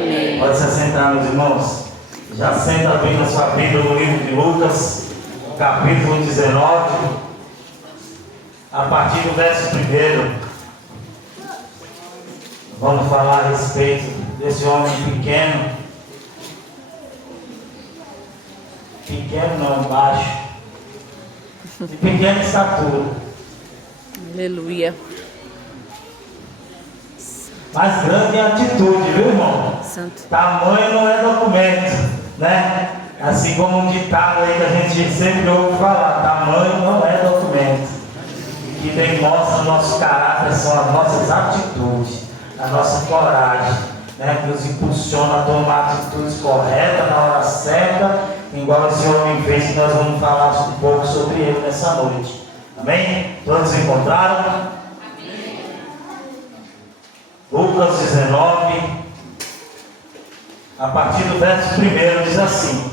Amém. Pode se assentar, meus irmãos. Já senta bem na sua Bíblia no livro de Lucas, capítulo 19, a partir do verso 1. Vamos falar a respeito desse homem pequeno. Pequeno não, baixo. De pequena estatura. Aleluia. Mas grande em atitude, viu, irmão? Santo. Tamanho não é documento, né? Assim como um ditado aí que a gente sempre ouve falar: tamanho não é documento. O que demonstra o nosso caráter são as nossas atitudes, a nossa coragem, né? Que nos impulsiona a tomar atitudes corretas na hora certa, igual esse homem fez, que nós vamos falar um pouco sobre ele nessa noite. Amém? Todos encontraram? Lucas 19, a partir do verso 1, diz assim: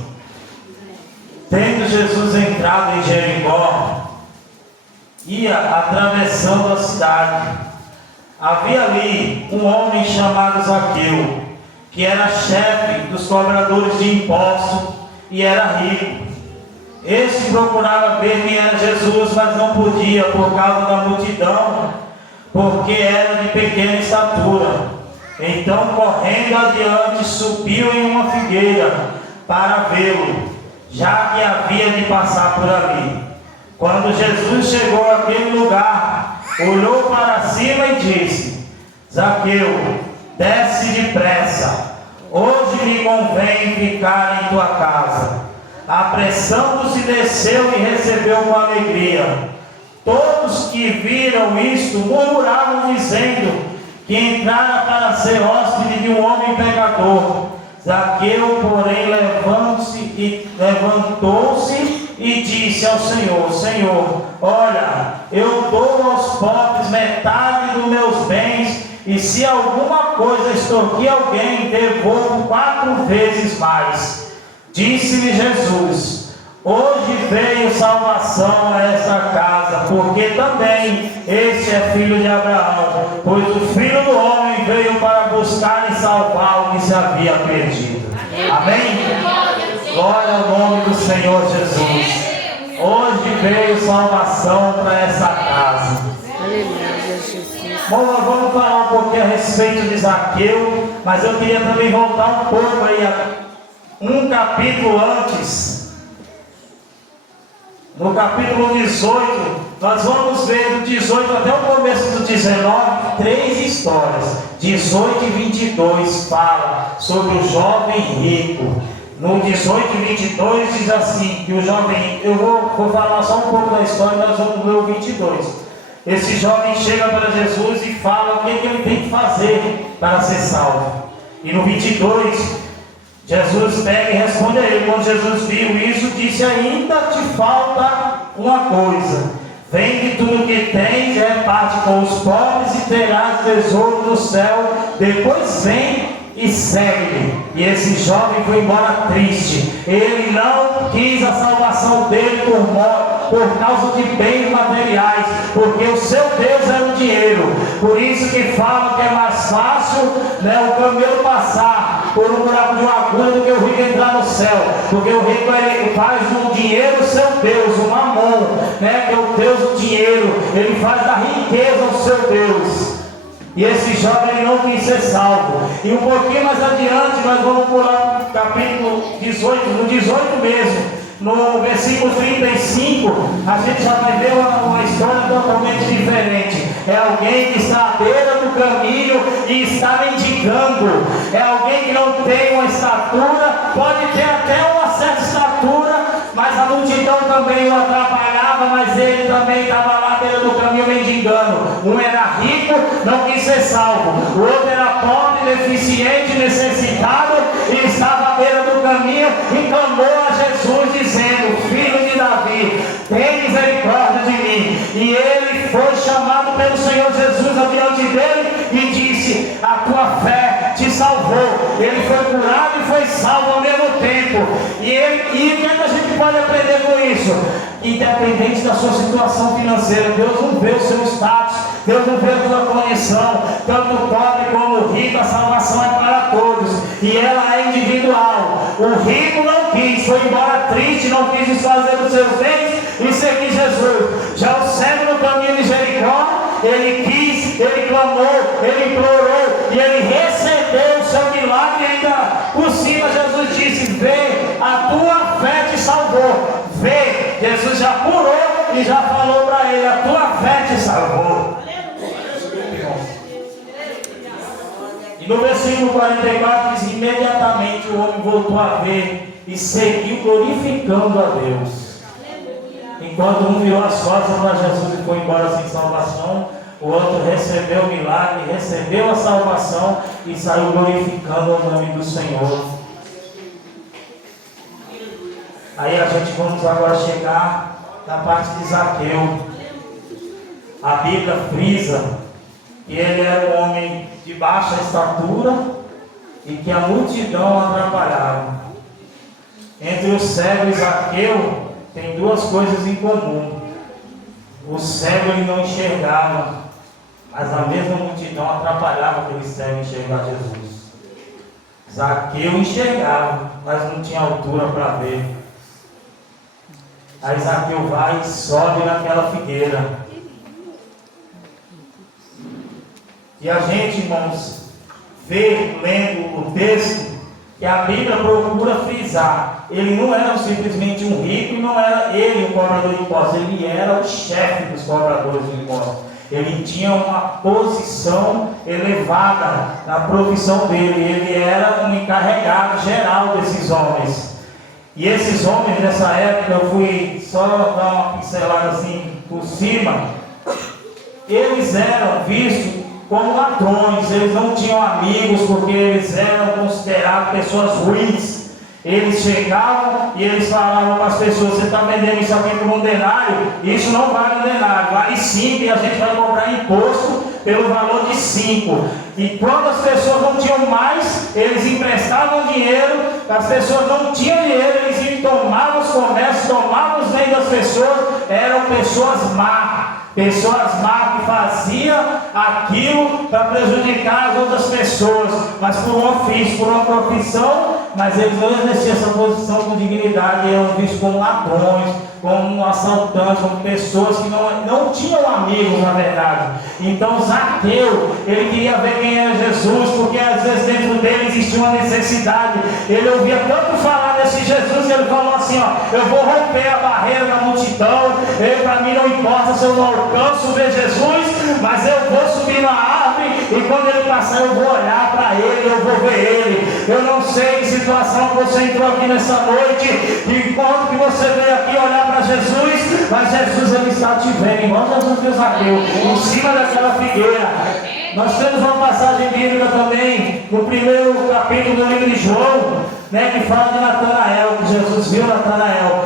tendo Jesus entrado em Jericó, ia atravessando a cidade. Havia ali um homem chamado Zaqueu, que era chefe dos cobradores de impostos e era rico. Este procurava ver quem era Jesus, mas não podia por causa da multidão, porque era de pequena estatura. Então, correndo adiante, subiu em uma figueira para vê-lo, já que havia de passar por ali. Quando Jesus chegou àquele lugar, olhou para cima e disse: Zaqueu, desce depressa, hoje me convém ficar em tua casa. Apressando-se, desceu e recebeu com alegria. Todos que viram isto murmuravam, dizendo que entrara para ser hóspede de um homem pecador. Zaqueu, porém, levantou-se e disse ao Senhor: Senhor, olha, eu dou aos pobres metade dos meus bens, e se alguma coisa extorquir alguém, devolvo 4 vezes mais. Disse-lhe Jesus: hoje veio salvação a esta casa, porque também este é filho de Abraão, pois o Filho do Homem veio para buscar e salvar o que se havia perdido. Amém? Glória ao nome do Senhor Jesus. Hoje veio salvação para essa casa. Aleluia, Jesus. Bom, nós vamos falar um pouquinho a respeito de Zaqueu, mas eu queria também voltar um pouco aí um capítulo antes. No capítulo 18, nós vamos ver do 18 até o começo do 19, 3 histórias. 18 e 22 fala sobre o jovem rico. No 18 e 22 diz assim, que o jovem, eu vou falar só um pouco da história, nós vamos ler o 22. Esse jovem chega para Jesus e fala o que ele tem que fazer para ser salvo. E no 22, Jesus pega e responde a ele. Quando Jesus viu isso, disse: ainda te falta uma coisa. Vende tudo que tens, reparte com os pobres e terás tesouro no céu. Depois vem e segue-me. E esse jovem foi embora triste. Ele não quis a salvação dele por causa de bens materiais, porque o seu Deus era o dinheiro. Por isso que fala que é mais fácil, né, o camelo passar por um buraco de uma agulha do que o rico entrar no céu. Porque o rico ele faz do dinheiro o seu Deus, o mamon, né, que é o Deus do dinheiro. Ele faz da riqueza o seu Deus. E esse jovem ele não quis ser salvo. E um pouquinho mais adiante, nós vamos pular no capítulo 18, no 18 mesmo. No versículo 35, a gente já vai ver uma história totalmente diferente. É alguém que está à beira do caminho e está mendigando. É alguém que não tem uma estatura, pode ter até uma certa estatura, mas a multidão também o atrapalhava, mas ele também estava lá à beira do caminho mendigando. Um era rico, não quis ser salvo. O outro era pobre, deficiente, necessitado e estava à beira do caminho e clamou a Jesus dizendo: Filho de Davi, tem misericórdia de mim. E ele foi chamado pelo Senhor Jesus adiante dele e disse: a tua fé te salvou. Ele foi curado e foi salvo ao mesmo tempo. E o que a gente pode aprender com isso? Independente da sua situação financeira, Deus não vê o seu status, Deus não vê a tua condição, tanto pobre como rico, a salvação é para todos. E foi embora triste, não quis desfazer dos seus bens e seguir Jesus. Já o cego no caminho de Jericó, ele quis, ele clamou, ele implorou e ele recebeu o seu milagre. E ainda por cima Jesus disse: vê, a tua fé te salvou. Vê, Jesus já curou e já falou para ele: a tua fé te salvou. E no versículo 44 diz: imediatamente o homem voltou a ver e seguiu glorificando a Deus. Enquanto um virou as costas para Jesus e foi embora sem salvação, o outro recebeu o milagre, recebeu a salvação e saiu glorificando o nome do Senhor. Aí a gente vamos agora chegar na parte de Zaqueu. A Bíblia frisa que ele era um homem de baixa estatura e que a multidão atrapalhava. Entre o cego e Zaqueu tem duas coisas em comum. O cego ele não enxergava, mas a mesma multidão atrapalhava aquele cego enxergar Jesus. Zaqueu enxergava, mas não tinha altura para ver. Aí Zaqueu vai e sobe naquela figueira. E a gente, irmãos, vê, lendo o texto, que a Bíblia procura frisar. Ele não era simplesmente um rico e não era ele um cobrador de impostos. Ele era o chefe dos cobradores de impostos. Ele tinha uma posição elevada na profissão dele. Ele era um encarregado geral desses homens. E esses homens nessa época, eu fui só dar uma pincelada assim por cima, eles eram vistos como ladrões, eles não tinham amigos porque eles eram considerados pessoas ruins. Eles chegavam e eles falavam para as pessoas: você está vendendo isso aqui por um denário? Isso não vale um denário, vale 5 e a gente vai cobrar imposto pelo valor de 5. E quando as pessoas não tinham mais, eles emprestavam dinheiro. As pessoas não tinham dinheiro, eles iam tomar os comércios, tomavam os bens das pessoas. Eram pessoas más. Pessoas más que faziam aquilo para prejudicar as outras pessoas, mas por um ofício, por uma profissão, mas eles não exerciam essa posição com dignidade, eram vistos como ladrões, como assaltantes, como pessoas que não tinham amigos, na verdade. Então Zaqueu, ele queria ver quem era Jesus, porque às vezes dentro dele existia uma necessidade. Ele ouvia tanto falar desse Jesus, ele falou assim: ó, eu vou romper a barreira da multidão, para mim não importa se eu não alcanço ver Jesus, mas eu vou subir na árvore e quando ele passar eu vou olhar para ele, eu vou ver ele. Eu não sei que situação você entrou aqui nessa noite, e enquanto que você veio aqui olhar para Jesus, mas Jesus ele está te vendo, igual Jesus viu Zaqueu, em cima daquela figueira. Nós temos uma passagem bíblica também, no primeiro capítulo do livro de João, né, que fala de Natanael, que Jesus viu Natanael,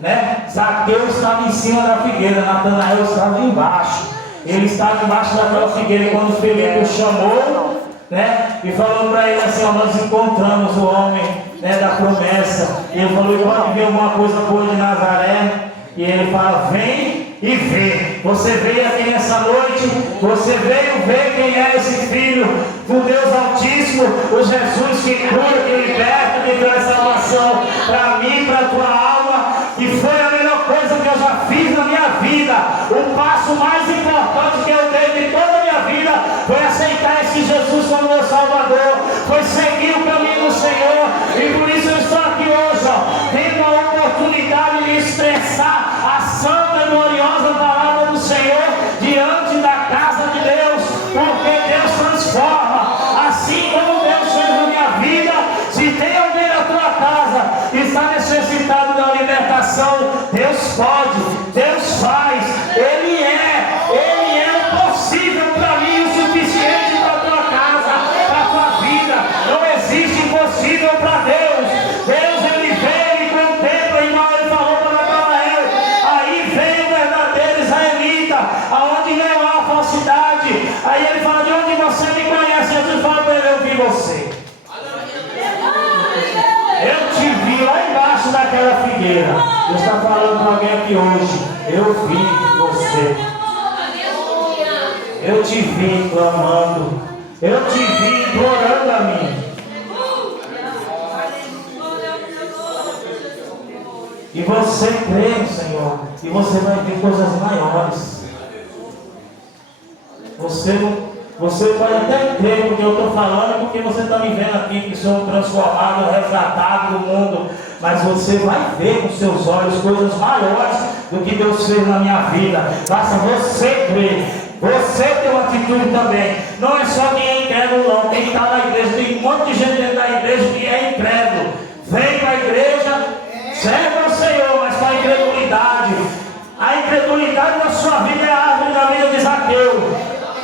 né? Zaqueu estava em cima da figueira, Natanael estava embaixo. Ele estava embaixo daquela figueira, e quando Felipe o chamou, né, e falou para ele assim: ó, nós encontramos o homem, né, da promessa. E ele falou: pode ver alguma coisa boa de Nazaré? E ele fala: vem e vê. Você veio aqui nessa noite, você veio ver quem é esse filho do Deus Altíssimo, o Jesus que cura, que liberta, que traz salvação para mim, para a tua alma. E foi a melhor coisa que eu já fiz na minha vida. O passo mais importante que eu dei de toda a minha vida foi aceitar esse Jesus como meu Salvador, foi seguir o caminho do Senhor. E por isso eu estou aqui hoje, ó, tendo a oportunidade de expressar a santa e gloriosa palavra do Senhor diante da casa de Deus, porque Deus transforma, assim como Deus fez na minha vida. Se tem alguém na tua casa que está necessitado da libertação, Deus pode, Deus faz, Ele é o possível para mim, o suficiente para a tua casa, para a tua vida. Não existe impossível para Deus. Deus, Ele vê, Ele contempla, igual Ele falou para Natanael: aí vem o verdadeiro israelita, aonde não há falsidade. Aí Ele fala: de onde você me conhece? Jesus fala para ele: eu vi você. Eu te vi lá embaixo daquela figueira. Deus está falando para alguém aqui hoje: eu vi você. Eu te vi clamando. Eu te vi implorando a mim. E você crê no Senhor. E você vai ver coisas maiores. Você pode até crer porque eu estou falando, porque você está me vendo aqui que sou transformado, resgatado do mundo. Mas você vai ver com seus olhos coisas maiores do que Deus fez na minha vida. Basta você crer. Você tem uma atitude também. Não é só quem é incrédulo, não. Quem está na igreja, tem um monte de gente dentro da igreja que é incrédulo. Vem para a igreja, serve ao Senhor, mas com a incredulidade. A incredulidade na sua vida é a árvore da vida de Zaqueu.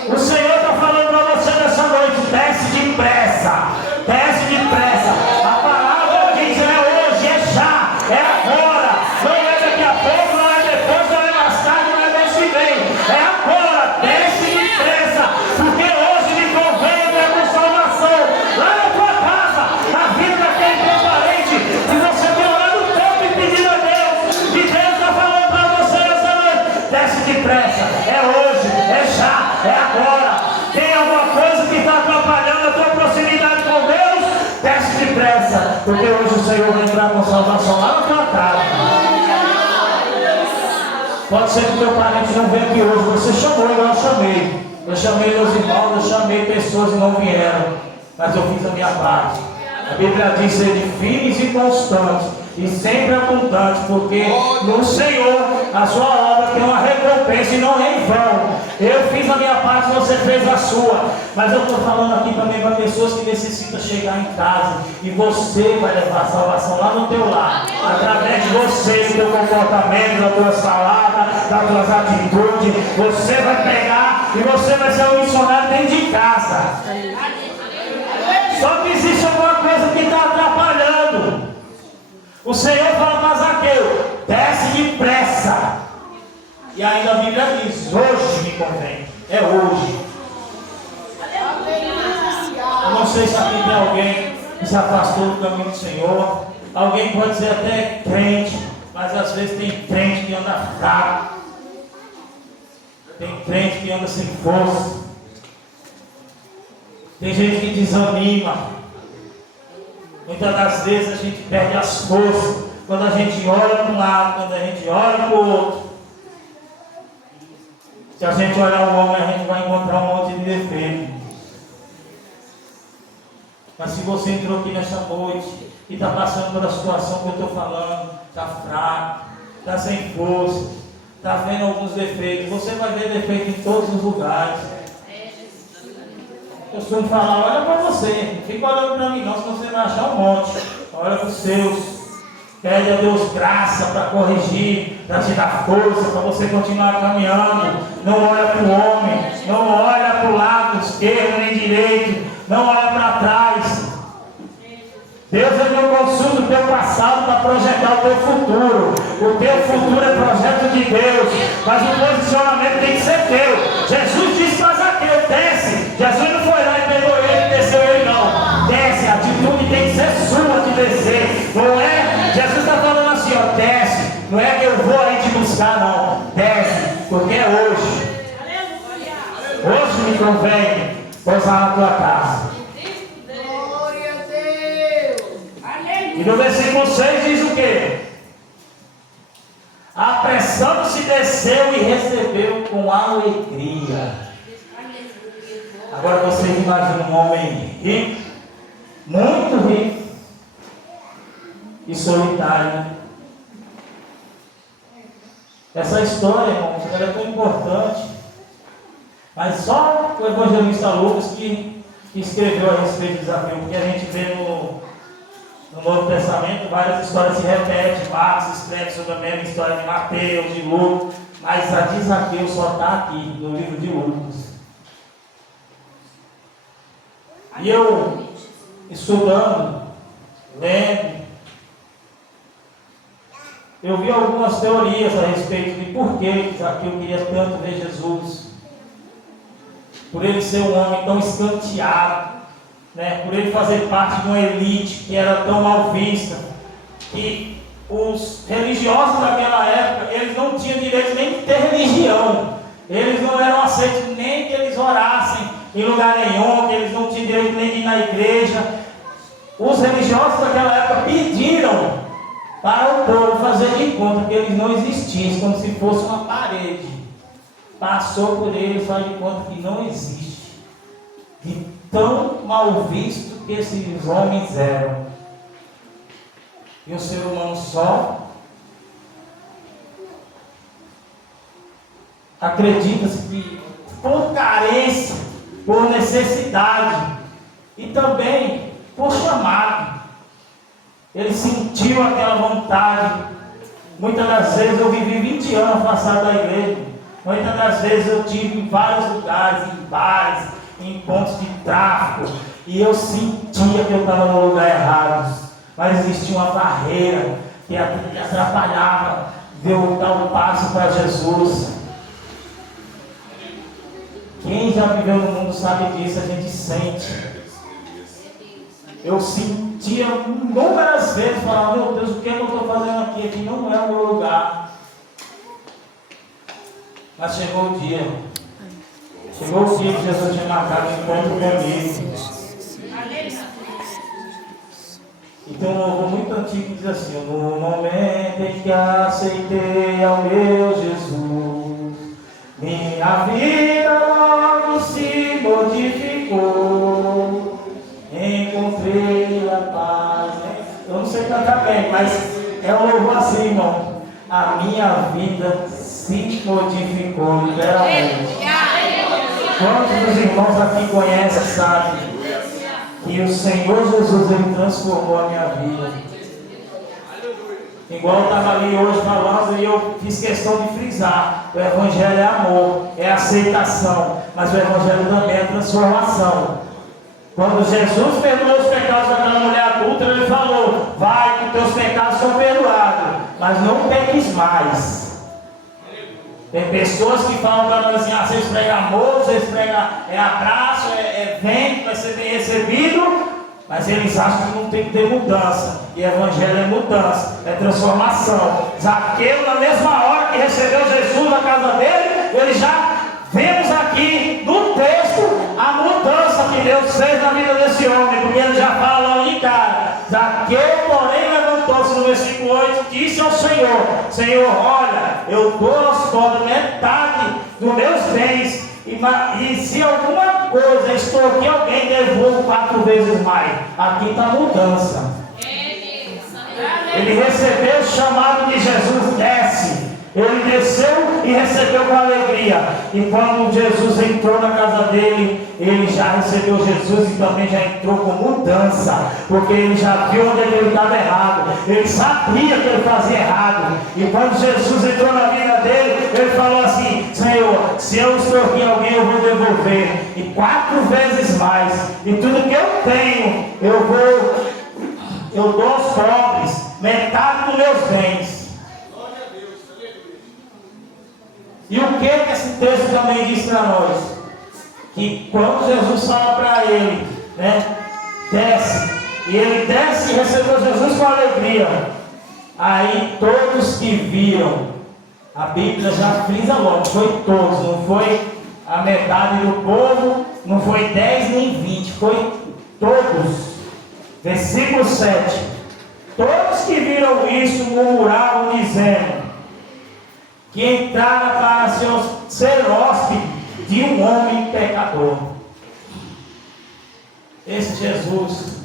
O Senhor está falando para você nessa noite: desce depressa, desce depressa. A palavra diz: é hoje, é já, é agora. Não é daqui a pouco, não é depois, não é mais tarde, não é mês que vem. É agora, desce depressa, porque hoje me convém a minha salvação. Lá na tua casa, na vida daquele teu parente, se você tem orado tanto e pedindo a Deus, e Deus está falando para você nessa noite: desce depressa, é hoje, é já, é agora. Tem alguma coisa que está atrapalhando a tua proximidade com Deus? Desce depressa, porque hoje o Senhor vai entrar com salvação lá na tua casa. Pode ser que o teu parente não venha aqui hoje, você chamou, igual eu chamei. Eu chamei meus irmãos, eu chamei pessoas e não vieram, mas eu fiz a minha parte. A Bíblia diz: ser firmes e constantes e sempre abundantes, porque no Senhor a sua obra tem uma recompensa e não é em vão. Eu fiz a minha parte, você fez a sua. Mas eu estou falando aqui também para pessoas que necessitam chegar em casa, e você vai levar a salvação lá no teu lar, através de você, do teu comportamento, das tuas palavras, das tuas atitudes. Você vai pegar e você vai ser um missionário dentro de casa. Só que existe alguma coisa que está atrapalhando. O Senhor fala para Zaqueu: desce depressa. E ainda a Bíblia diz: hoje me convém. É hoje. Eu não sei se aqui tem alguém que se afastou do caminho do Senhor. Alguém pode ser até crente, mas às vezes tem crente que anda fraco. Tem crente que anda sem força. Tem gente que desanima. Muitas das vezes a gente perde as forças quando a gente olha para um lado, quando a gente olha para o outro. Se a gente olhar o homem, a gente vai encontrar um monte de defeito. Mas se você entrou aqui nessa noite e está passando pela situação que eu estou falando, está fraco, está sem força, está vendo alguns defeitos, você vai ver defeito em todos os lugares. Eu costumo falar: olha para você, não fica olhando para mim não, se você vai achar um monte. Olha para os seus. Pede a Deus graça para corrigir, para te dar força, para você continuar caminhando. Não olha para o homem, não olha para o lado esquerdo nem direito, não olha para trás. Deus não consulta o teu passado para projetar o teu futuro. O teu futuro é projeto de Deus, mas o posicionamento tem que ser teu. Jesus disse para Zaqueu: desce. Jesus não foi lá e pegou ele e desceu ele, não. Desce, a atitude tem que ser sua de descer. Não é? Jesus está falando assim: ó, desce. Não é que eu vou aí te buscar, não. Desce, porque é hoje. Hoje me convém pousar na tua casa. E no versículo 6 diz o quê? Apressando-se desceu e recebeu com alegria. Agora vocês imaginam um homem rico, muito rico e solitário. Essa história, irmãos, ela é tão importante. Mas só o evangelista Lucas que escreveu a respeito de Zaqueu, porque a gente vê no Novo Testamento várias histórias se repetem. Marcos escreve sobre a mesma história de Mateus, de Lucas, mas a de Zaqueu só está aqui no livro de Lucas. E eu, estudando, lendo, eu vi algumas teorias a respeito de por que Zaqueu queria tanto ver Jesus. Por ele ser um homem tão escanteado, né? Por ele fazer parte de uma elite que era tão mal vista, que os religiosos daquela época, eles não tinham direito nem de ter religião. Eles não eram aceitos nem que eles orassem em lugar nenhum, que eles não tinham direito nem de ir na igreja. Os religiosos daquela época pediram para o povo fazer de conta que eles não existissem, como se fosse uma parede. Passou por eles, faz de conta que não existe. De tão mal visto que esses homens eram. E o ser humano só acredita-se que por carência, por necessidade e também por chamado, ele sentiu aquela vontade. Muitas das vezes eu vivi 20 anos afastado da igreja. Muitas das vezes eu tive em vários lugares, em bares, em pontos de tráfico, e eu sentia que eu estava no lugar errado, mas existia uma barreira que atrapalhava de eu dar um passo para Jesus. Quem já viveu no mundo sabe disso, a gente sente. Eu sentia inúmeras vezes, falava, meu Deus, o que eu estou fazendo aqui? Aqui não é o meu lugar. Mas chegou o dia. Chegou o dia que Jesus tinha marcado um encontro comigo. E tem um louvor muito antigo que diz assim: no momento em que aceitei ao meu Jesus, minha vida logo se modificou. Encontrei a paz. Eu não sei cantar bem, mas é um louvor assim, irmão. A minha vida se modificou, literalmente. Quantos dos irmãos aqui conhecem, sabem que o Senhor Jesus, ele transformou a minha vida. Igual eu estava ali hoje falando, e eu fiz questão de frisar: o Evangelho é amor, é aceitação, mas o Evangelho também é transformação. Quando Jesus perdoou os pecados daquela mulher adulta, ele falou: vai, que teus pecados são perdoados, mas não peques mais. Tem pessoas que falam para nós assim: vocês pregam amor, vocês pregam abraço, vem, vai ser bem recebido, mas eles acham que não tem que ter mudança. E evangelho é mudança, é transformação. Zaqueu, na mesma hora que recebeu Jesus na casa dele, ele já vemos aqui no texto a mudança que Deus fez na vida desse homem, porque ele já fala logo de cara. Zaqueu, porém, levantou-se no versículo 8 e disse ao Senhor: Senhor, olha, eu dou aos pobres metade dos meus bens, e se alguma coisa extorquir alguém, devolvo 4 vezes mais. Aqui está a mudança. Ele recebeu o chamado de Jesus, desce. Ele desceu e recebeu com alegria. E quando Jesus entrou na casa dele, ele já recebeu Jesus e também já entrou com mudança, porque ele já viu onde ele estava errado. Ele sabia que ele fazia errado. E quando Jesus entrou na vida dele, ele falou assim: Senhor, se eu extorquir alguém, eu vou devolver, e 4 vezes mais. E tudo que eu tenho, eu dou aos pobres, metade dos meus bens. E o que esse texto também diz para nós? Que quando Jesus fala para ele, desce, e ele desce e recebeu Jesus com alegria, aí todos que viram, a Bíblia já frisa logo, foi todos, não foi a metade do povo, não foi 10 nem 20, foi todos. Versículo 7: todos que viram isso murmuravam, dizendo que entrara para ser hóspede de um homem pecador. Esse Jesus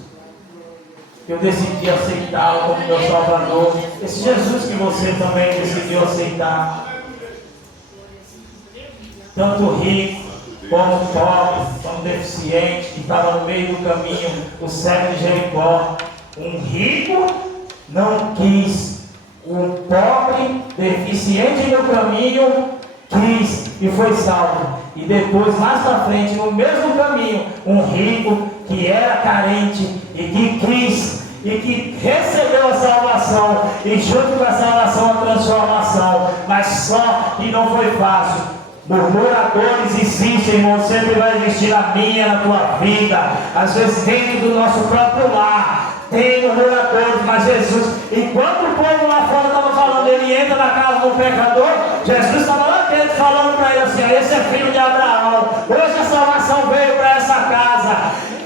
que eu decidi aceitar como meu Salvador, esse Jesus que você também decidiu aceitar, tanto rico como pobre, como deficiente, que estava no meio do caminho, o cego de Jericó. Um rico não quis, um pobre, deficiente no caminho, quis e foi salvo. E depois, mais para frente, no mesmo caminho, um rico que era carente e que quis e que recebeu a salvação, e junto com a salvação a transformação. Mas só que não foi fácil. Murmuradores existem, irmão, sempre vai existir na minha, na tua vida. Às vezes dentro do nosso próprio lar tem murmuradores, mas Jesus, enquanto o povo lá fora estava falando, ele entra na casa do pecador, Jesus estava lá dentro falando para ele assim: esse é filho de Abraão, hoje a salvação veio para essa casa.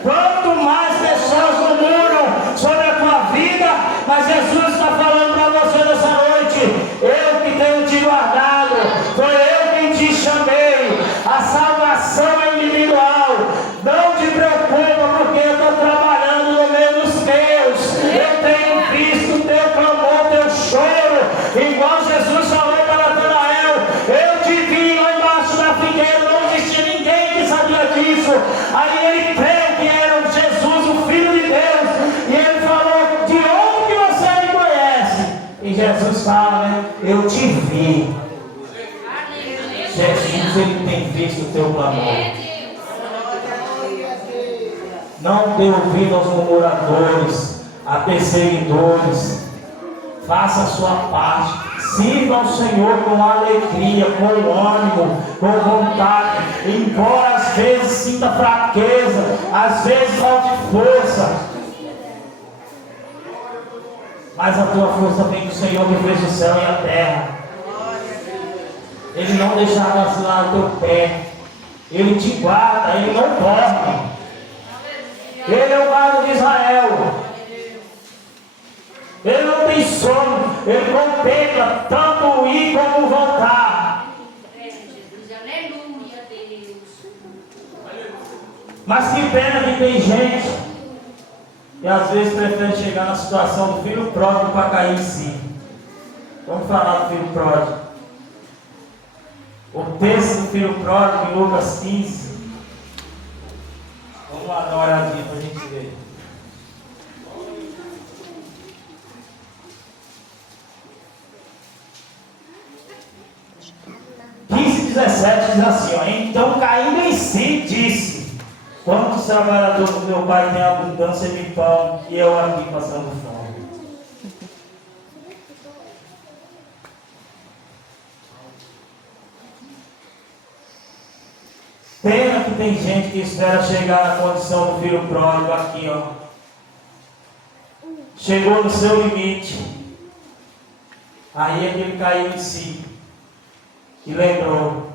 Quanto mais pessoas murmuram sobre a tua vida, mas Jesus está falando para Jesus fala, né? Eu te vi. Jesus, Ele tem visto o teu clamor. Não dê ouvido aos murmuradores, a perseguidores. Faça a sua parte. Sirva ao Senhor com alegria, com ânimo, com vontade. Embora às vezes sinta fraqueza, às vezes falte força. Mas a tua força vem do Senhor que fez o céu e a terra. Ele não deixará vacilar o teu pé. Ele te guarda, Ele não dorme. Ele é o guarda de Israel. Ele não tem sono. Ele contempla tanto o ir como o voltar. Aleluia, Deus. Mas que pena que tem gente que às vezes prefere chegar na situação do filho pródigo para cair em si. Vamos falar do filho pródigo. O texto do filho pródigo em Lucas 15. Vamos lá dar uma olhadinha para a gente ver. Diz assim, ó, então caindo em si, disse: quantos trabalhadores do meu pai têm abundância de pão e eu aqui passando fome? Pena que tem gente que espera chegar na condição do filho pródigo aqui, ó. Chegou no seu limite. Aí é que ele caiu em si e lembrou.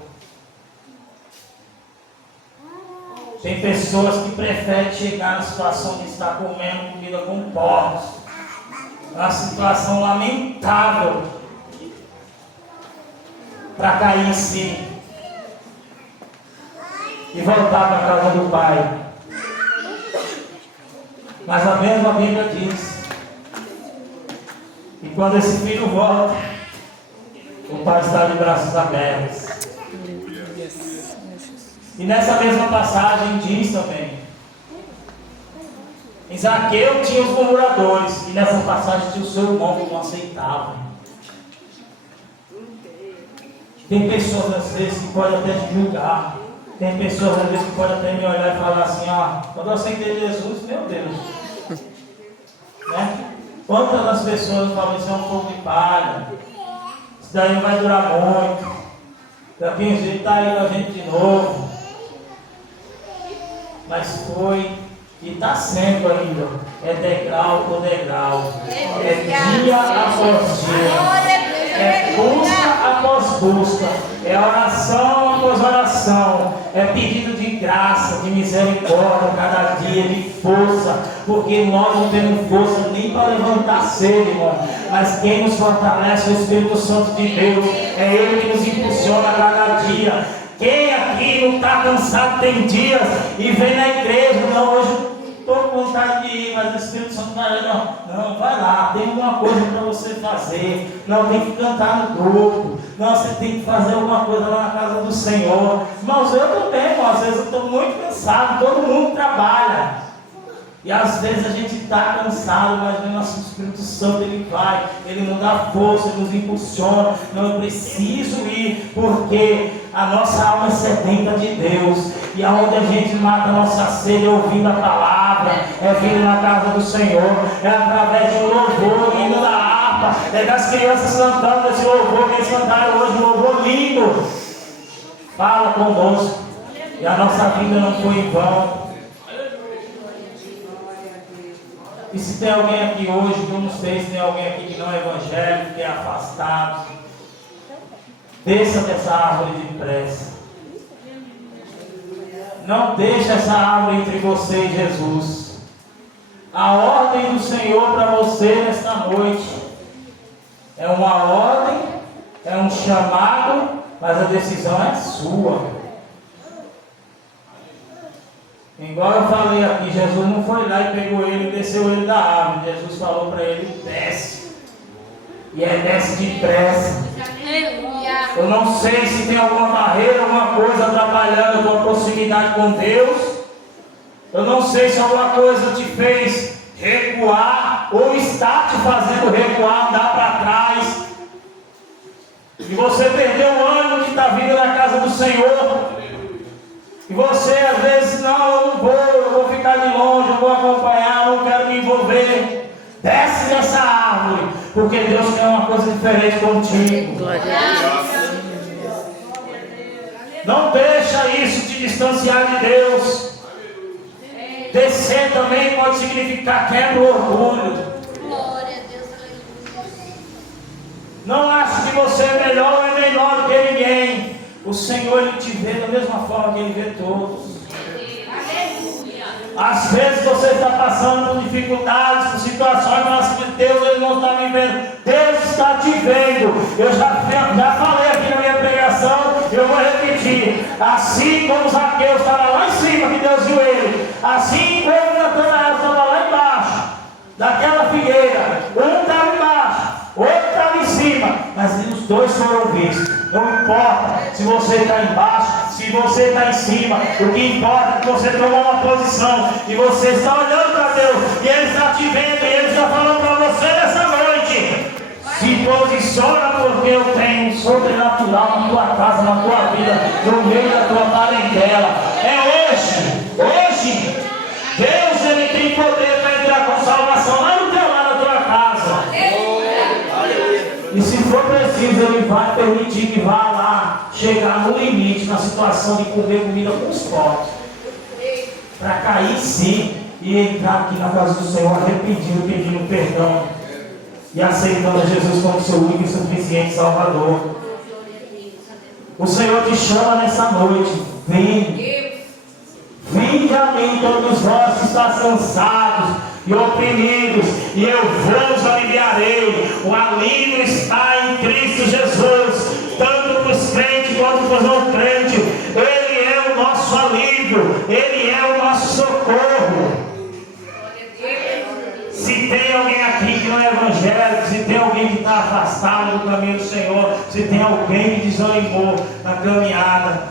Tem pessoas que preferem chegar na situação de estar comendo comida com porcos. Uma situação lamentável para cair em si e voltar para a casa do pai. Mas a mesma Bíblia diz que quando esse filho volta, o pai está de braços abertos. E nessa mesma passagem diz também: em Zaqueu tinha os murmuradores, e nessa passagem tinha o seu irmão que não aceitava. Tem pessoas às vezes que podem até te julgar. Tem pessoas às vezes que podem até me olhar e falar assim: ó, quando eu aceitei Jesus, meu Deus, né? Quantas das pessoas falam: isso é um fogo de palha, isso daí não vai durar muito, daqui a um jeito está indo a gente de novo. Mas foi e está sendo ainda. É degrau por degrau. É dia após dia. É busca após busca. É oração após oração. É pedido de graça, de misericórdia cada dia, de força. Porque nós não temos força nem para levantar cedo, irmão. Mas quem nos fortalece é o Espírito Santo de Deus. É Ele que nos impulsiona a cada dia. Quem aqui não está cansado tem dias e vem na igreja: não, hoje estou com vontade de ir, mas o Espírito Santo vai lá. Não, vai lá, tem alguma coisa para você fazer. Não, tem que cantar no grupo. Não, você tem que fazer alguma coisa lá na casa do Senhor. Irmãos, eu também, irmão, às vezes eu estou muito cansado, todo mundo trabalha. E às vezes a gente está cansado, mas o nosso Espírito Santo, Ele vai, Ele nos dá força, Ele nos impulsiona. Não, eu preciso ir, porque a nossa alma é sedenta de Deus. E aonde a gente mata a nossa sede é ouvindo a palavra, é vindo na casa do Senhor, é através de um louvor, indo na harpa, é das crianças cantando esse louvor que eles cantaram hoje, um louvor lindo. Fala conosco, e a nossa vida não foi em vão. E se tem alguém aqui hoje, que eu não sei se tem alguém aqui que não é evangélico, que é afastado, desça dessa árvore depressa. Não deixe essa árvore entre você e Jesus. A ordem do Senhor para você nesta noite é uma ordem, é um chamado, mas a decisão é sua. Igual eu falei aqui, Jesus não foi lá e pegou ele e desceu ele da árvore. Jesus falou para ele: desce. E é desce depressa. Eu não sei se tem alguma barreira, alguma coisa atrapalhando a tua proximidade com Deus. Eu não sei se alguma coisa te fez recuar ou está te fazendo recuar, andar para trás. E você perdeu o ânimo que está vindo na casa do Senhor. E você às vezes, não, eu vou ficar de longe, eu vou acompanhar, não quero me envolver. Desce dessa árvore, porque Deus quer uma coisa diferente contigo. Glória a Deus. Não deixa isso te distanciar de Deus. Descer também pode significar quebra o orgulho. Não ache que você é melhor ou é menor do que ninguém. O Senhor, Ele te vê da mesma forma que Ele vê todos. Às vezes você está passando por dificuldades, por situações, mas que Deus Ele não está me vendo. Deus está te vendo. Eu já falei aqui na minha pregação, eu vou repetir. Assim como Zaqueu estava lá em cima, que Deus viu ele, assim como Natanael estava lá embaixo, daquela figueira, um estava embaixo, outro estava em cima, mas os dois foram vistos. Não importa se você está embaixo, se você está em cima, o que importa é que você tomou uma posição e você está olhando para Deus e Ele está te vendo e Ele está falando para você nessa noite. Se posiciona, porque eu tenho um sobrenatural na tua casa, na tua vida, no meio da tua parentela. É hoje, Deus Ele tem poder para entrar com salvação lá no teu lar, na tua casa. E se for preciso, Ele vai permitir que vá lá, chegar no limite, na situação de comer comida com os pobres, para cair sim e entrar aqui na casa do Senhor arrependido, pedindo perdão e aceitando Jesus como seu único e suficiente Salvador. O Senhor te chama nessa noite. Vinde a mim todos vós que estáis cansados e oprimidos, e eu vos aliviarei. O alívio está em Cristo Jesus, tanto para os crentes quanto para os não crentes. Ele é o nosso alívio, Ele é o nosso socorro. Se tem alguém aqui que não é evangélico, se tem alguém que está afastado do caminho do Senhor, se tem alguém que desanimou na caminhada,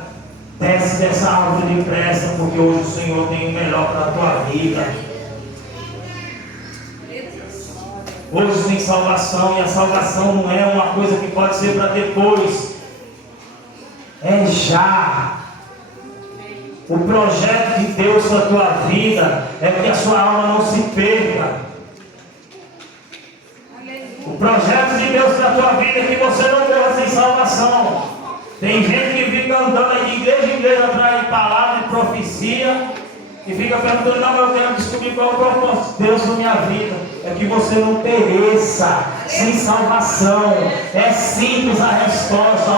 desce dessa árvore depressa, porque hoje o Senhor tem o melhor para a tua vida. Hoje tem salvação, e a salvação não é uma coisa que pode ser para depois, é já. O projeto de Deus para a tua vida é que a sua alma não se perca. O projeto de Deus para a tua vida é que você não morra sem salvação. Tem gente que fica andando aí de igreja em igreja atrás de palavra, de profecia, e fica perguntando, não, eu quero descobrir qual é o propósito de Deus na minha vida. É que você não pereça sem salvação. É simples a resposta.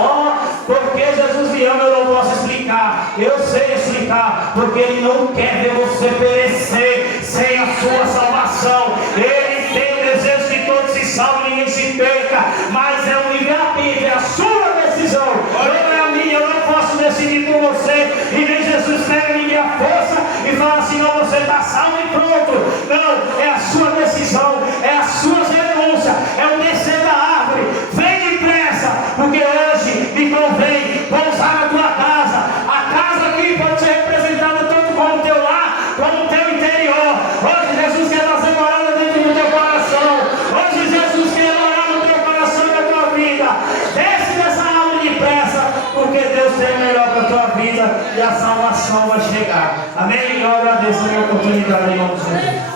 Porque Jesus me ama, eu não posso explicar. Eu sei explicar, porque Ele não quer ver você perecer sem a sua salvação. Ele tem o desejo que todos se salvem e ninguém se perca, mas é o livre-arbítrio, é a sua decisão, não é a minha. Eu não posso decidir por você, e nem Jesus pega em minha força e fala assim, não, você está salvo e pronto. Não, é a sua decisão, é a sua renúncia, é o descer da árvore. Vem depressa, porque hoje me convém pousar na tua casa. A casa aqui pode ser representada tanto como o teu lar, como o teu interior. Hoje Jesus quer fazer morada dentro do teu coração. Hoje Jesus quer morar no teu coração e na tua vida. Desce dessa árvore depressa, porque Deus tem o melhor para a tua vida e a salvação vai chegar. Amém? Eu agradeço a minha oportunidade em nome de Jesus.